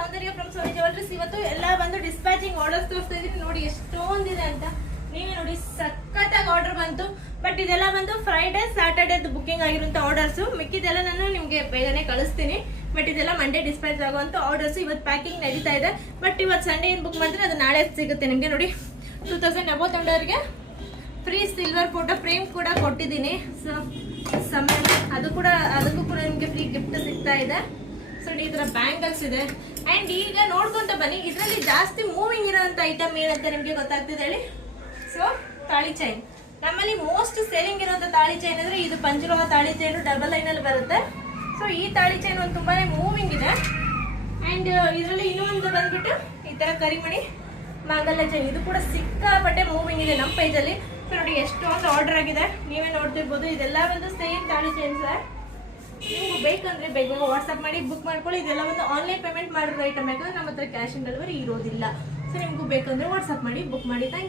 Soundarya from Sony jewellers. ಇವತ್ತು ಎಲ್ಲ ಬಂದು ಡಿಸ್ಪ್ಯಾಚಿಂಗ್ ಆರ್ಡರ್ಸ್ ತೋರಿಸ್ತಾ ಇದೀನಿ. ನೋಡಿ ಎಷ್ಟೊಂದಿದೆ ಅಂತ. ನೀವೇ ನೋಡಿ ಸಖತ್ತಾಗಿ ಆರ್ಡರ್ ಬಂತು. ಬಟ್ ಇದೆಲ್ಲ ಬಂದು ಫ್ರೈಡೆ ಸ್ಯಾಟರ್ಡೇ ಬುಕಿಂಗ್ ಆಗಿರುವಂತ ಆರ್ಡರ್ಸ್. ಮಿಕ್ಕಿದೆಲ್ಲ ನಾನು ನಿಮ್ಗೆ ಬೇಗನೆ ಕಳಿಸ್ತೀನಿ. ಬಟ್ ಇದೆಲ್ಲ ಮಂಡೇ ಡಿಸ್ಪ್ಯಾಚ್ ಆಗುವಂತ ಆರ್ಡರ್ಸ್. ಇವತ್ತು ಪ್ಯಾಕಿಂಗ್ ನಡೀತಾ ಇದೆ. ಬಟ್ ಇವತ್ತು ಸಂಡೇ ಏನ್ ಬುಕ್ ಮಾಡಿದ್ರೆ ಅದು ನಾಳೆ ಸಿಗುತ್ತೆ ನಿಮ್ಗೆ. ನೋಡಿ 2000 ಅಬೌವ್ ತಗೊಂಡವ್ರಿಗೆ ಫ್ರೀ ಸಿಲ್ವರ್ ಫೋಟೋ ಫ್ರೇಮ್ ಕೂಡ ಕೊಟ್ಟಿದ್ದೀನಿ. ಸೊ ಅದಕ್ಕೂ ಕೂಡ ನಿಮ್ಗೆ ಫ್ರೀ ಗಿಫ್ಟ್ ಸಿಗ್ತಾ ಇದೆ. ಸೊ ಈ ತರ ಬ್ಯಾಂಗಲ್ಸ್ ಇದೆ. ಅಂಡ್ ಈಗ ನೋಡ್ಕೊಂತ ಬನ್ನಿ, ಇದರಲ್ಲಿ ಜಾಸ್ತಿ ಮೂವಿಂಗ್ ಇರೋಂತ ಐಟಮ್ ಏನಂತ ನಿಮ್ಗೆ ಗೊತ್ತಾಗ್ತಿದೆ ಹೇಳಿ. ಸೊ ತಾಳಿ ಚೈನ್ ನಮ್ಮಲ್ಲಿ ಮೋಸ್ಟ್ ಸೇಲಿಂಗ್ ಇರುವಂತ ತಾಳಿ ಚೈನ್ ಅಂದ್ರೆ ಇದು ಪಂಚಲೋಹ ತಾಳಿ ಚೈನ್ ಡಬಲ್ ಲೈನ್ ಅಲ್ಲಿ ಬರುತ್ತೆ. ಸೊ ಈ ತಾಳಿ ಚೈನ್ ಒಂದು ತುಂಬಾನೇ ಮೂವಿಂಗ್ ಇದೆ. ಅಂಡ್ ಇದರಲ್ಲಿ ಇನ್ನೊಂದು ಬಂದ್ಬಿಟ್ಟು ಈ ತರ ಕರಿಮಣಿ ಮಾಂಗಲ್ಯ ಚೈನ್, ಇದು ಕೂಡ ಸಿಕ್ಕಾಪಟ್ಟೆ ಮೂವಿಂಗ್ ಇದೆ ನಮ್ಮ ಪೇಜಲ್ಲಿ. ಸೊ ನೋಡಿ ಎಷ್ಟೊಂದು ಆರ್ಡರ್ ಆಗಿದೆ, ನೀವೇ ನೋಡ್ತಿರ್ಬೋದು. ಇದೆಲ್ಲ ಒಂದು ಸೇಮ್ ತಾಳಿ ಚೈನ್ ಸರ್. ನಿಮ್ಗೆ ಬೇಕಂದ್ರೆ ಬೇಗ ವಾಟ್ಸ್ಆಪ್ ಮಾಡಿ ಬುಕ್ ಮಾಡ್ಕೊಳ್ಳಿ. ಇದೆಲ್ಲ ಒಂದು ಆನ್ಲೈನ್ ಪೇಮೆಂಟ್ ಮಾಡಿರೋ ಐಟಮ್, ಯಾಕಂದ್ರೆ ನಮ್ಮ ಹತ್ರ ಕ್ಯಾಶ್ ಆನ್ ಡೆಲಿವರಿ ಇರೋದಿಲ್ಲ. ಸೊ ನಿಮ್ಗೂ ಬೇಕಂದ್ರೆ ವಾಟ್ಸ್ಆಪ್ ಮಾಡಿ ಬುಕ್ ಮಾಡಿ. Thank you.